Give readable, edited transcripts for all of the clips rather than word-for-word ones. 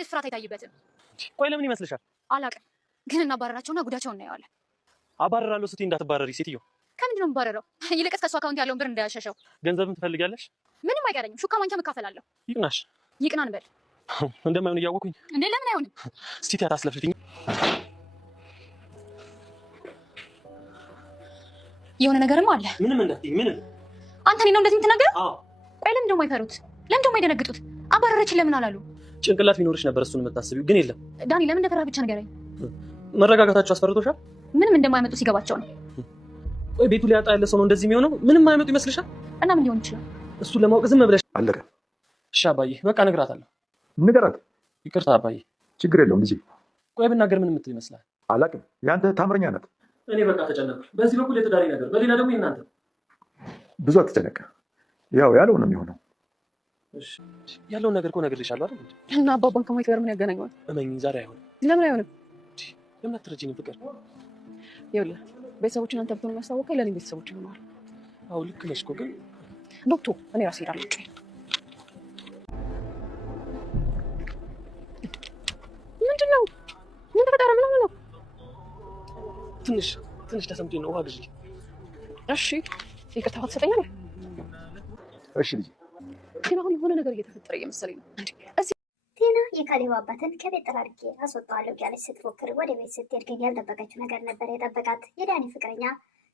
አይነት ፍርሃት አይታይበትም? ቆይ ለምን ይመስልሻል? አላውቅም፣ ግን እናባረራቸውና ጉዳቸውን እናየዋለን። አባረራለሁ ስትይ እንዳትባረሪ ሴትዮ። ከምንድን ነው የምባረረው? ይልቅስ ከእሱ አካውንት ያለውን ብር እንዳያሸሸው። ገንዘብም ትፈልጊያለሽ? ምንም አይቀረኝም። ሹካ ማንኪያ መካፈላለሁ። ይቅናሽ። ይቅናን በል። እንደማይሆን እያወኩኝ እንዴ ለምን አይሆንም? እስቲ ታታስለፍልኝ። የሆነ ነገርም አለ። ምንም እንዳትይ። ምንም አንተ እኔን ነው እንደዚህ የምትናገረው? አዎ። ቆይ ለምን ደሞ አይፈሩት? ለምን ደሞ አይደነግጡት? አባረረችን ለምን አላሉ? ጭንቅላት ቢኖርሽ ነበር እሱን የምታስቢው፣ ግን የለም። ዳኒ ለምን እንደፈራ ብቻ ንገረኝ። መረጋጋታቸው አስፈርቶሻል? ምንም እንደማይመጡ ሲገባቸው ነው። ቆይ ቤቱ ሊያጣ ያለ ሰው ነው እንደዚህ የሚሆነው? ምንም አይመጡ ይመስልሻል? እና ምን ሊሆን ይችላል? እሱን ለማወቅ ዝም ብለሽ አለቀ። እሺ አባዬ፣ በቃ እነግራታለሁ። ንገራት። ይቅርታ አባዬ። ችግር የለውም ልጄ። ቆይ ብናገር ምን የምትል ይመስላል? አላቅም። ያንተ ታምረኛ ናት። እኔ በቃ ተጨነቅኩ። በዚህ በኩል የተዳሪ ነገር፣ በሌላ ደግሞ የእናንተ። ብዙ አትጨነቅ። ያው ያለው ነው የሚሆነው። እሺ ያለውን ነገር እኮ ነግሬሻለሁ አይደል? እና አባባን ከማየት ጋር ምን ያገናኘዋል? እመኚኝ፣ ዛሬ አይሆንም። ለምን አይሆንም? ለምን አትረጂኝም ፍቅር? ይኸውልህ ቤተሰቦችን አንተ ብትሆን የሚያስታወቀኝ ለእኔ ቤተሰቦች ይሆነዋል። አዎ ልክ ነሽ እኮ፣ ግን ዶክቶ እኔ ራሴ ሄዳለሁ። ምንድን ነው? ምን ተፈጠረ? ምን ነው? ትንሽ ተሰምቶኝ ነው። ውሃ ግዢ። እሺ ይቅርታ ትሰጠኛለህ? እሺ ልጄ። ግን አሁን የሆነ ነገር እየተፈጠረ እየመሰለኝ ነው። ቲና የካሌብ አባትን ከቤት ጠራርጌ አስወጣዋለሁ ያለች ስትፎክር ወደ ቤት ስትሄድ ግን ያልጠበቀችው ነገር ነበር የጠበቃት። የዳኒ ፍቅረኛ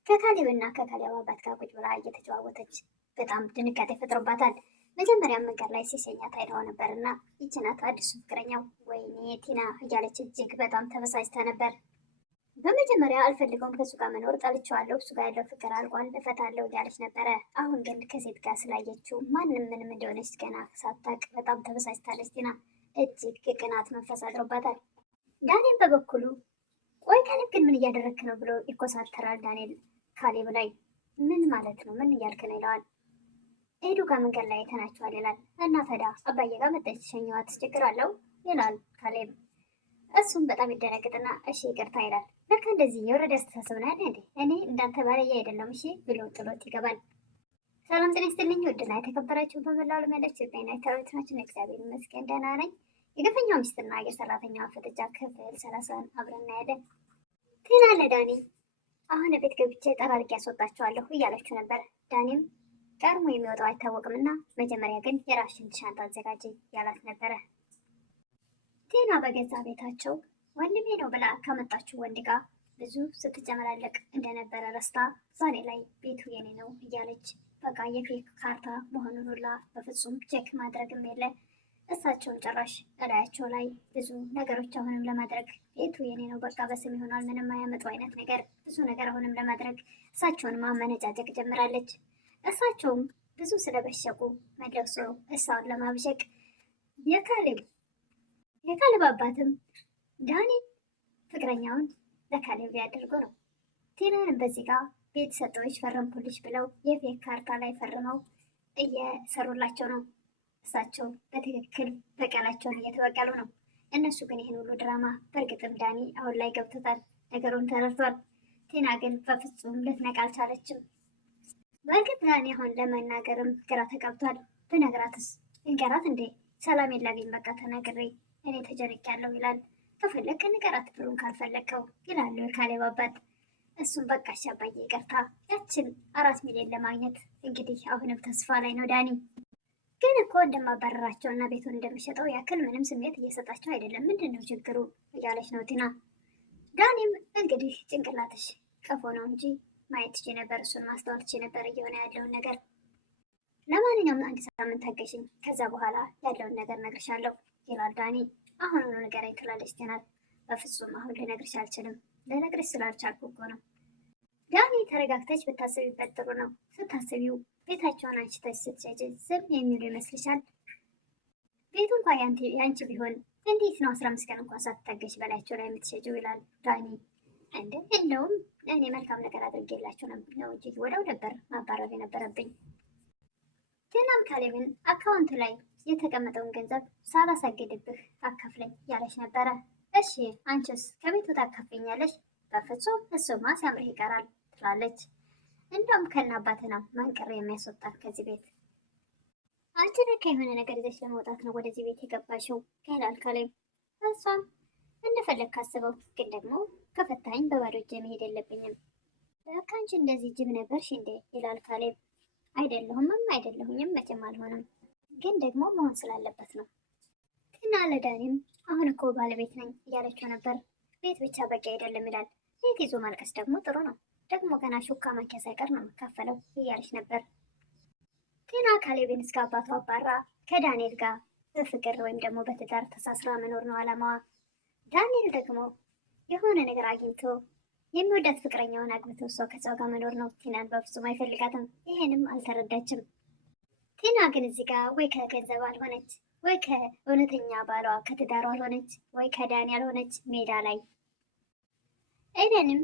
ከካሌብና ከካሌብ አባት ጋር ቁጭ ብላ እየተጨዋወተች በጣም ድንጋጤ ፈጥሮባታል። መጀመሪያ መንገድ ላይ ሲሰኛ ታይተው ነበርና ይቺ ናት አዲሱ ፍቅረኛው። ወይኔ ቲና እያለች እጅግ በጣም ተበሳጭታ ነበር። በመጀመሪያ አልፈልገውም፣ ከሱ ጋር መኖር ጠልቼዋለሁ፣ እሱ ጋር ያለው ፍቅር አልቋል፣ እፈታለሁ እያለች ነበረ። አሁን ግን ከሴት ጋር ስላየችው ማንም ምንም እንደሆነች ገና ሳታውቅ በጣም ተበሳጭታለች ቲና። እጅግ የቅናት መንፈስ አድሮባታል። ዳንኤል በበኩሉ ቆይ ካሌብ ግን ምን እያደረግክ ነው ብሎ ይኮሳተራል። ዳንኤል ካሌብ ላይ ምን ማለት ነው? ምን እያልክ ነው ይለዋል። ኤዱ ጋር መንገድ ላይ አይተናቸዋል ይላል። እና ታዲያ አባዬ ጋር መጣች ሸኘዋት፣ ችግር አለው ይላል ካሌብ። እሱም በጣም ይደነግጥና እሺ ይቅርታ ይላል። ለካ እንደዚህ የወረደ አስተሳሰብ ነው ያለ እንዴ? እኔ እንዳንተ ባለየ አይደለም እሺ ብሎ ጥሎት ይገባል። ሰላም ጤና ይስጥልኝ ውድና የተከበራችሁ በመላው ዓለም ያላችሁ ኢትዮጵያውያን ኤርትራውያን፣ እግዚአብሔር ይመስገን ደህና ነኝ። የግፈኛው ሚስትና የሰራተኛዋ ፍጥጫ ክፍል 30 አብረን እናያለን። ቲና ለዳኒ አሁን ቤት ገብቼ ጠራርጌ ያስወጣቸዋለሁ እያለችው ነበር። ዳኒም ቀድሞ የሚወጣው አይታወቅምና መጀመሪያ ግን የራስሽን ሻንጣ አዘጋጅ ያላት ነበረ። ቲና በገዛ ቤታቸው ወንድሜ ነው ብላ ካመጣችው ወንድ ጋር ብዙ ስትጨመላለቅ እንደነበረ ረስታ ዛሬ ላይ ቤቱ የኔ ነው እያለች በቃ የፌክ ካርታ መሆኑን ሁላ በፍጹም ቼክ ማድረግም የለ። እሳቸውን ጭራሽ እላያቸው ላይ ብዙ ነገሮች አሁንም ለማድረግ ቤቱ የኔ ነው በቃ በስም ይሆናል ምንም አያመጡ አይነት ነገር ብዙ ነገር አሁንም ለማድረግ እሳቸውን ማመነጫጨቅ ጀምራለች። እሳቸውም ብዙ ስለበሸቁ መለሱ እሳውን ለማብሸቅ የካሌብ አባትም ዳኒ ፍቅረኛውን ለካሌብ ሊያደርጉ ነው። ቲናንም በዚህ ጋር ቤት ሰጠዎች ፈረምኩልሽ ብለው የፌክ ካርታ ላይ ፈርመው እየሰሩላቸው ነው። እሳቸው በትክክል በቀላቸውን እየተበቀሉ ነው። እነሱ ግን ይህን ሁሉ ድራማ በእርግጥም ዳኒ አሁን ላይ ገብቶታል፣ ነገሩን ተረድቷል። ቲና ግን በፍጹም ልትነቃ አልቻለችም። በእርግጥ ዳኒ አሁን ለመናገርም ግራ ተጋብቷል። ብነግራትስ እንገራት እንዴ? ሰላም የላገኝ በቃ ተናግሬ እኔ ተጨንቄያለሁ ይላል። ከፈለግ ንገራት ብሩን ካልፈለግከው ይላሉ የካሌብ አባት። እሱም በቃ እሺ አባዬ ይቅርታ፣ ያችን 4 ሚሊዮን ለማግኘት እንግዲህ አሁንም ተስፋ ላይ ነው ዳኒ። ግን እኮ እንደማባረራቸው እና ቤቱን እንደሚሸጠው ያክል ምንም ስሜት እየሰጣቸው አይደለም፣ ምንድን ነው ችግሩ እያለች ነው ቲና። ዳኒም እንግዲህ ጭንቅላትሽ ቀፎ ነው እንጂ ማየት ትቼ ነበር፣ እሱን ማስተዋል ትቼ ነበር እየሆነ ያለውን ነገር። ለማንኛውም 1 ሳምንት ታገሽኝ፣ ከዛ በኋላ ያለውን ነገር ነግርሻለሁ ይላል ዳኒ። አሁኑኑ ንገረኝ ትላለች ቲና። በፍጹም አሁን ልነግርሽ አልችልም፣ ልነግርሽ ስላልቻልኩ እኮ ነው። ዳኒ ተረጋግተች ብታስቢበት ጥሩ ነው። ስታስቢው ቤታቸውን አንቺተሽ ስትሸጪ ዝም የሚሉ ይመስልሻል? ቤቱ እንኳን ያንቺ ቢሆን እንዴት ነው 15 ቀን እንኳን ሳትታገሽ በላያቸው ላይ የምትሸጪው ይላል ዳኒ። እንደውም እኔ መልካም ነገር አድርጌላቸው ነው እንጂ ወደው ነበር ማባረር የነበረብኝ። ቲናም ካሌብን አካውንት ላይ የተቀመጠውን ገንዘብ ሳላሳግድብህ አካፍለኝ ያለች ነበረ። እሺ አንቺስ ከቤቱ ታካፍኛለሽ? በፍጹም እሱማ ሲያምርህ ይቀራል ትላለች። እንደውም ከነ አባትህ ነው መንቅር የሚያስወጣት ከዚህ ቤት። አልተነካ የሆነ ነገር ይዘሽ ለመውጣት ነው ወደዚህ ቤት የገባሽው ይላል ካሌብ። እሷም እንደፈለግ ካስበው፣ ግን ደግሞ ከፈታኝ በባዶ እጄ መሄድ የለብኝም። ለካ አንቺ እንደዚህ ጅብ ነበርሽ እንዴ ይላል ካሌብ። አይደለሁኝም፣ መቼም አልሆንም፣ ግን ደግሞ መሆን ስላለበት ነው። ትና ለዳኒም አሁን እኮ ባለቤት ነኝ እያለችው ነበር። ቤት ብቻ በቂ አይደለም ይላል። ቤት ይዞ ማልቀስ ደግሞ ጥሩ ነው፣ ደግሞ ገና ሹካ ማንኪያ ሳይቀር ነው የምካፈለው እያለች ነበር። ቲና ካሌብን እስከ አባቱ አባራ ከዳንኤል ጋር በፍቅር ወይም ደግሞ በትዳር ተሳስራ መኖር ነው አላማዋ። ዳንኤል ደግሞ የሆነ ነገር አግኝቶ የሚወዳት ፍቅረኛውን አግብቶ እሷ ከሰው ጋር መኖር ነው። ቲናን በፍጹም አይፈልጋትም። ይሄንም አልተረዳችም። ቲና ግን እዚህ ጋር ወይ ከገንዘብ አልሆነች፣ ወይ ከእውነተኛ ባሏ ከትዳሯ አልሆነች፣ ወይ ከዳኒ አልሆነች ሜዳ ላይ። ኤደንም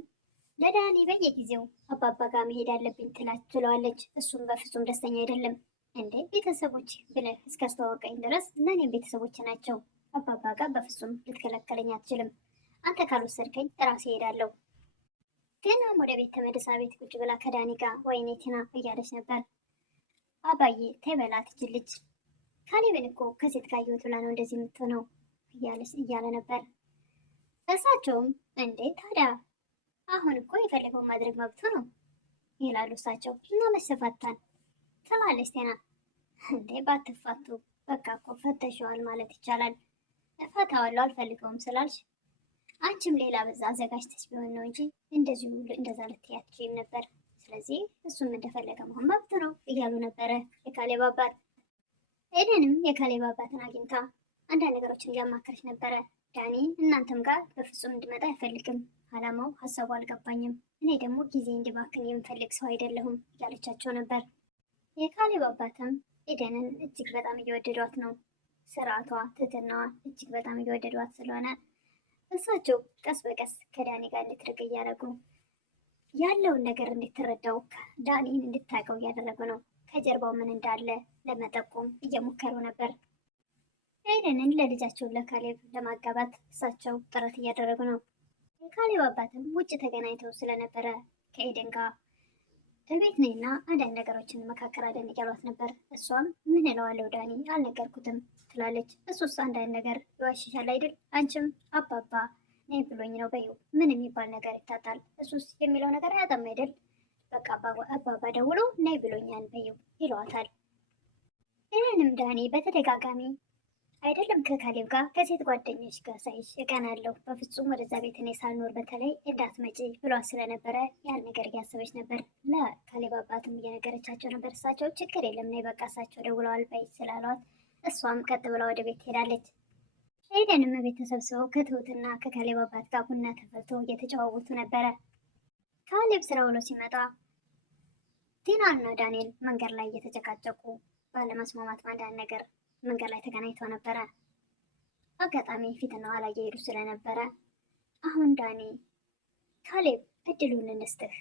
ለዳኒ በየጊዜው አባባ ጋር መሄድ አለብኝ ትለዋለች። እሱም በፍጹም ደስተኛ አይደለም። እንዴ ቤተሰቦች ብለህ እስካስተዋወቀኝ ድረስ ለእኔም ቤተሰቦች ናቸው። አባባ ጋር በፍጹም ልትከለከለኝ አትችልም። አንተ ካልወሰድከኝ እራሴ እሄዳለሁ። ቲናም ወደ ቤት ተመልሳ ቤት ቁጭ ብላ ከዳኒ ጋር ወይኔ ቲና እያለች ነበር። አባዬ ተበላት ልጅ ካሌብን እኮ ከሴት ጋር እየወጡ ብላ ነው እንደዚህ የምትሆነው እያለ ነበር። እሳቸውም እንዴ ታዲያ አሁን እኮ የፈለገውን ማድረግ መብቱ ነው ይላሉ እሳቸው። እና መሰፋታን ትላለች ቲና። እንዴ ባትፋቱ በቃ እኮ ፈተሸዋል ማለት ይቻላል። እፈታዋለሁ አልፈልገውም ስላልሽ አንቺም ሌላ በዛ አዘጋጅተሽ ቢሆን ነው እንጂ እንደዛ ልትያችም ነበር። ስለዚህ እሱም እንደፈለገ መሆን መብቱ ነው እያሉ ነበረ የካሌብ አባት። ኤደንም የካሌብ አባትን አግኝታ አንዳንድ ነገሮችን እያማከረች ነበረ። ዳኒ እናንተም ጋር በፍጹም እንድመጣ አይፈልግም። አላማው ሀሳቡ አልገባኝም። እኔ ደግሞ ጊዜ እንዲባክን የምፈልግ ሰው አይደለሁም እያለቻቸው ነበር። የካሌብ አባትም ኤደንን እጅግ በጣም እየወደዷት ነው። ስርዓቷ፣ ትህትናዋ እጅግ በጣም እየወደዷት ስለሆነ እሳቸው ቀስ በቀስ ከዳኒ ጋር እንድትርቅ እያደረጉ ያለውን ነገር እንድትረዳው ዳኒን እንድታውቀው እያደረጉ ነው። ከጀርባው ምን እንዳለ ለመጠቆም እየሞከሩ ነበር። ኤደንን ለልጃቸውን ለካሌብ ለማጋባት እሳቸው ጥረት እያደረጉ ነው። የካሌብ አባትም ውጭ ተገናኝተው ስለነበረ ከኤደን ጋር እቤት ነይና አንዳንድ ነገሮችን መካከራለን እያሏት ነበር። እሷም ምን እለዋለሁ ዳኒ አልነገርኩትም ትላለች። እሱስ አንዳንድ ነገር ይዋሽሻል አይደል? አንቺም አባባ ነይ ብሎኝ ነው በይው። ምን የሚባል ነገር ይታጣል? እሱስ የሚለው ነገር አያጣም አይደል? በቃ አባባ ደውሎ ነይ ብሎኛል በይው ይለዋታል። ይህንም ዳኒ በተደጋጋሚ አይደለም ከካሌብ ጋር ከሴት ጓደኞች ጋር ሳይሽ እቀናለሁ፣ በፍጹም ወደዛ ቤት እኔ ሳልኖር በተለይ እንዳትመጪ ብሏት ስለነበረ ያን ነገር እያሰበች ነበር። ለካሌብ አባትም እየነገረቻቸው ነበር። እሳቸው ችግር የለም ነይ በቃ እሳቸው ደውለዋል በይ ስላሏት እሷም ቀጥ ብላ ወደ ቤት ትሄዳለች። ኤደንም ቤት ተሰብስበው ከትሁትና ከካሌብ አባት ጋር ቡና ተፈልቶ እየተጨዋወቱ ነበረ። ካሌብ ስራ ውሎ ሲመጣ ቲናና ዳንኤል መንገድ ላይ እየተጨቃጨቁ ባለመስማማት አንዳንድ ነገር መንገድ ላይ ተገናኝተው ነበረ። አጋጣሚ ፊትና ኋላ እየሄዱ ስለነበረ አሁን ዳኒ ካሌብ እድሉን እንስጥህ፣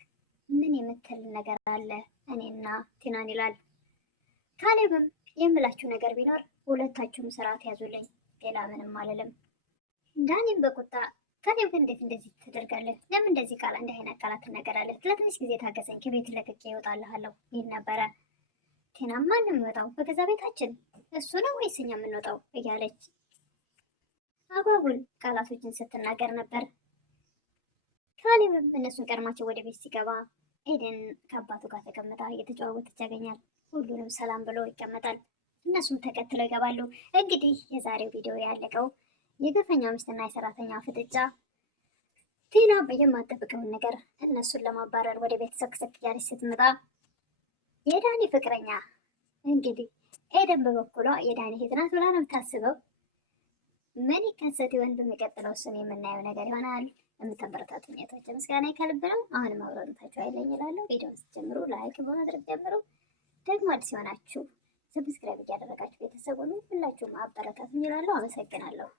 ምን የምትል ነገር አለ እኔና ቲናን ይላል። ካሌብም የምላችሁ ነገር ቢኖር ሁለታችሁም ስርዓት ያዙልኝ፣ ሌላ ምንም አልልም። ዳኒም በቁጣ ካሌብ ግን እንዴት እንደዚህ ትደርጋለህ? ለምን እንደዚህ ቃል እንዲህ አይነት ቃላት ትናገራለህ? ለትንሽ ጊዜ ታገሰኝ፣ ከቤት ለቅቄ እወጣልሃለሁ ይል ነበረ። ቲናም ማንም የሚወጣው በገዛ ቤታችን እሱ ነው ወይስ እኛ የምንወጣው እያለች አጓጉል ቃላቶችን ስትናገር ነበር። ካሌብም እነሱን ቀድማቸው ወደ ቤት ሲገባ ኤደን ከአባቱ ጋር ተቀምጣ እየተጨዋወተች ያገኛል። ሁሉንም ሰላም ብሎ ይቀመጣል። እነሱም ተከትለው ይገባሉ። እንግዲህ የዛሬው ቪዲዮ ያለቀው የግፈኛው ሚስትና የሰራተኛ ፍጥጫ፣ ቲና የማጠብቀውን ነገር እነሱን ለማባረር ወደ ቤት ሰክሰክ እያለች ስትመጣ የዳኒ ፍቅረኛ እንግዲህ ኤደን በበኩሏ የዳኒ እህት ናት ብላ ነው የምታስበው። ምን ይከሰት ይሆን በሚቀጥለው እሱን የምናየው ነገር ይሆናል። የምታበረታቱኝ እህቶቼ ምስጋና ከልብ ነው። አሁንም አብረታችሁ አይለኝ እላለሁ። ቪዲዮውን ስትጀምሩ ላይክ በማድረግ ጀምሩ። ደግሞ አዲስ የሆናችሁ ሰብስክራይብ እያደረጋችሁ ቤተሰቡን ሁላችሁም አበረታቱኝ እላለሁ። አመሰግናለሁ።